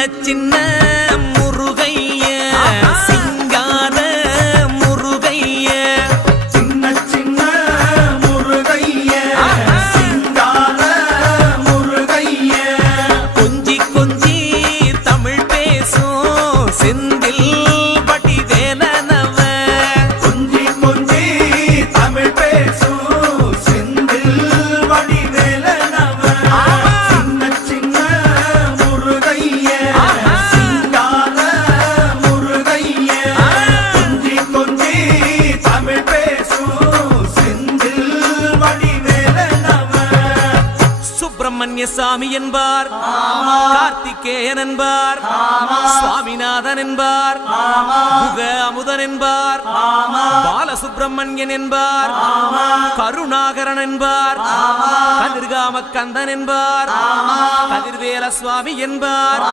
சின்ன முருகைய சிங்கார முருகைய சின்ன சின்ன முருகைய சிங்கார முருகைய கொஞ்சி கொஞ்சி தமிழ் பேசும் செந்தில் வடிவேலனவ கொஞ்சி கொஞ்சி தமிழ் பேசும் செந்தில் வடிவேலனவ சின்ன சின்ன முருகைய சிங்கார முருகைய கொஞ்சி கொஞ்சி தமிழ் பேசும் செந்தில் வடிவேலனவ சுப்பிரமணிய சாமி என்பார், கார்த்திகேயன் என்பார், சுவாமிநாதன் என்பார், முக அமுதன் என்பார், பாலசுப்பிரமணியன் என்பார், கருணாகரன் என்பார், கதிர்காம கந்தன் என்பார், கதிர்வேல சுவாமி என்பார்.